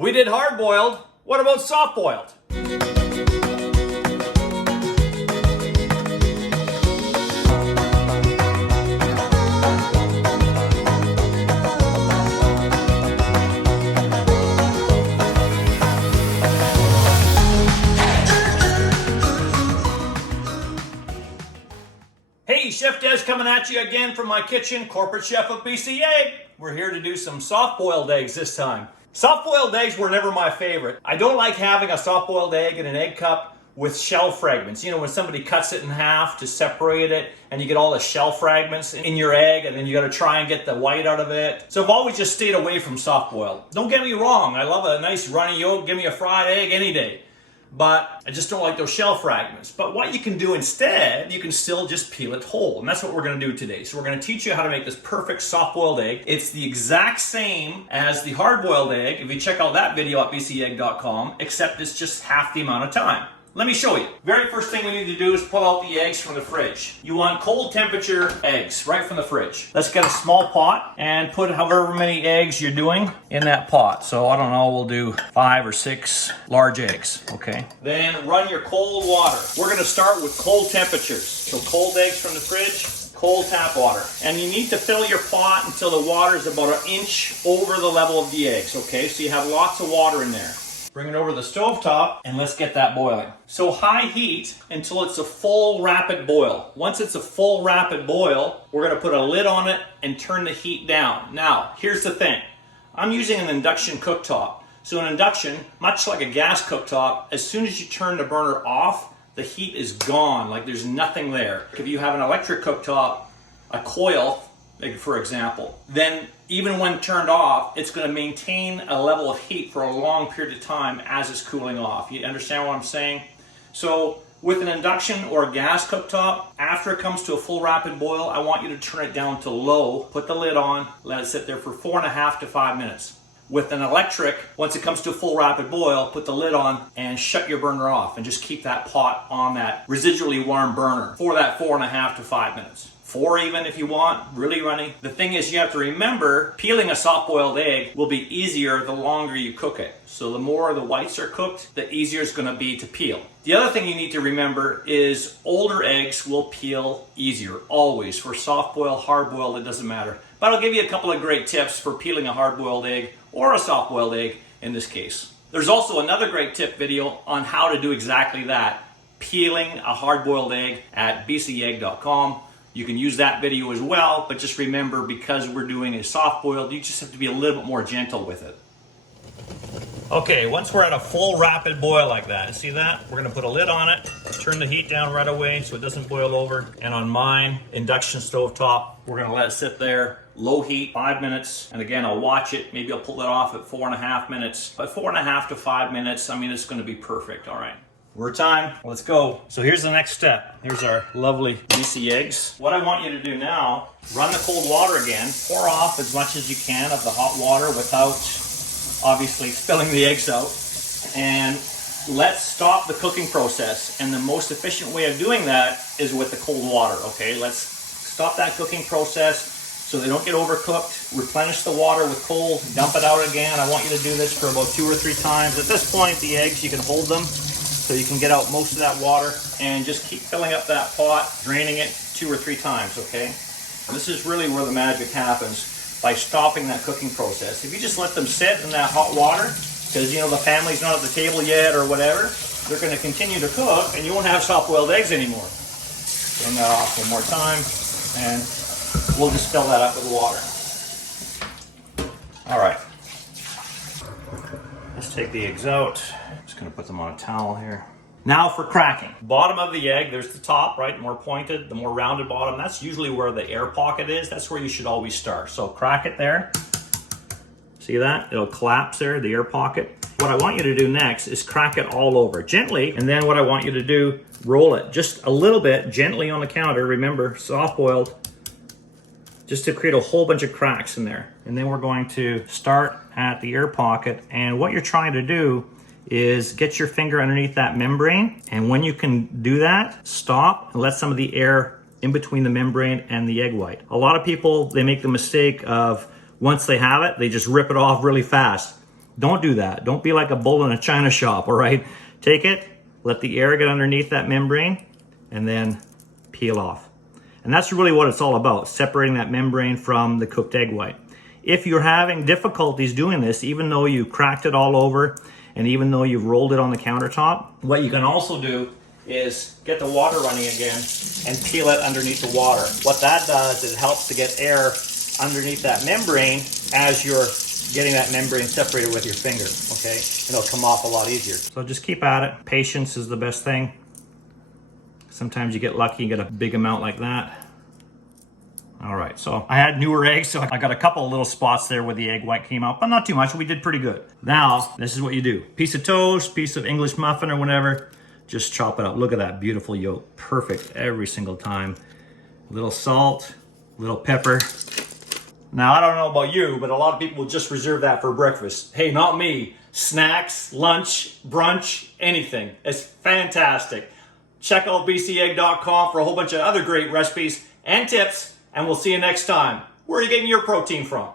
We did hard-boiled. What about soft-boiled? Hey, Chef Des coming at you again from my kitchen, corporate chef of BC Egg. We're here to do some soft-boiled eggs this time. Soft-boiled eggs were never my favorite. I don't like having a soft-boiled egg in an egg cup with shell fragments. You know, when somebody cuts it in half to separate it and you get all the shell fragments in your egg and then you gotta try and get the white out of it. So I've always just stayed away from soft-boiled. Don't get me wrong, I love a nice runny yolk, give me a fried egg any day. But I just don't like those shell fragments. But what you can do instead, you can still just peel it whole. And that's what we're gonna do today. So we're gonna teach you how to make this perfect soft-boiled egg. It's the exact same as the hard-boiled egg, if you check out that video at bcegg.com, except it's just half the amount of time. Let me show you. Very first thing we need to do is pull out the eggs from the fridge. You want cold temperature eggs right from the fridge. Let's get a small pot and put however many eggs you're doing in that pot. So I don't know, we'll do 5 or 6 large eggs, okay? Then run your cold water. We're gonna start with cold temperatures. So cold eggs from the fridge, cold tap water. And you need to fill your pot until the water is about 1 inch over the level of the eggs, okay? So you have lots of water in there. Bring it over the stove top and let's get that boiling. So high heat until it's a full rapid boil. Once it's a full rapid boil, we're gonna put a lid on it and turn the heat down. Now, here's the thing. I'm using an induction cooktop. So an induction, much like a gas cooktop, as soon as you turn the burner off, the heat is gone, like there's nothing there. If you have an electric cooktop, a coil, like for example, then even when turned off, it's going to maintain a level of heat for a long period of time as it's cooling off. You understand what I'm saying? So with an induction or a gas cooktop, after it comes to a full rapid boil, I want you to turn it down to low, put the lid on, let it sit there for 4.5 to 5 minutes. With an electric, once it comes to a full rapid boil, put the lid on and shut your burner off and just keep that pot on that residually warm burner for that 4.5 to 5 minutes. 4 even if you want, really runny. The thing is, you have to remember, peeling a soft-boiled egg will be easier the longer you cook it. So the more the whites are cooked, the easier it's gonna be to peel. The other thing you need to remember is older eggs will peel easier, always. For soft-boiled, hard-boiled, it doesn't matter. But I'll give you a couple of great tips for peeling a hard-boiled egg or a soft-boiled egg in this case. There's also another great tip video on how to do exactly that, peeling a hard-boiled egg at bcegg.com. You can use that video as well, but just remember, because we're doing a soft-boiled, you just have to be a little bit more gentle with it. Okay, once we're at a full rapid boil like that, see that? We're gonna put a lid on it, turn the heat down right away so it doesn't boil over. And on mine, induction stove top, we're gonna let it sit there, low heat, 5 minutes. And again, I'll watch it. Maybe I'll pull it off at 4.5 minutes. But 4.5 to 5 minutes, I mean, it's gonna be perfect, all right. We're time, let's go. So here's the next step. Here's our lovely BC eggs. What I want you to do now, run the cold water again, pour off as much as you can of the hot water without obviously spilling the eggs out. And let's stop the cooking process. And the most efficient way of doing that is with the cold water, okay? Let's stop that cooking process so they don't get overcooked. Replenish the water with cold, dump it out again. I want you to do this for about 2 or 3 times. At this point, the eggs, you can hold them so you can get out most of that water, and just keep filling up that pot, draining it 2 or 3 times, okay? And this is really where the magic happens, by stopping that cooking process. If you just let them sit in that hot water, because you know the family's not at the table yet or whatever, they're gonna continue to cook and you won't have soft-boiled eggs anymore. Turn that off one more time, and we'll just fill that up with water. All right, let's take the eggs out. Just gonna put them on a towel here. Now for cracking. Bottom of the egg, there's the top, right? More pointed, the more rounded bottom. That's usually where the air pocket is. That's where you should always start. So crack it there. See that? It'll collapse there, the air pocket. What I want you to do next is crack it all over gently. And then what I want you to do, roll it just a little bit gently on the counter. Remember, soft boiled, just to create a whole bunch of cracks in there. And then we're going to start at the air pocket. And what you're trying to do is get your finger underneath that membrane. And when you can do that, stop and let some of the air in between the membrane and the egg white. A lot of people, they make the mistake of, once they have it, they just rip it off really fast. Don't do that. Don't be like a bull in a china shop, all right? Take it, let the air get underneath that membrane, and then peel off. And that's really what it's all about, separating that membrane from the cooked egg white. If you're having difficulties doing this, even though you cracked it all over, and even though you've rolled it on the countertop, what you can also do is get the water running again and peel it underneath the water. What that does is it helps to get air underneath that membrane as you're getting that membrane separated with your finger, okay? And it'll come off a lot easier. So just keep at it. Patience is the best thing. Sometimes you get lucky, you get a big amount like that. All right, so I had newer eggs, so I got a couple of little spots there where the egg white came out, but not too much. We did pretty good. Now, this is what you do. Piece of toast, piece of English muffin or whatever, just chop it up. Look at that beautiful yolk. Perfect every single time. Little salt, little pepper. Now, I don't know about you, but a lot of people will just reserve that for breakfast. Hey, not me. Snacks, lunch, brunch, anything. It's fantastic. Check out bcegg.com for a whole bunch of other great recipes and tips, and we'll see you next time. Where are you getting your protein from?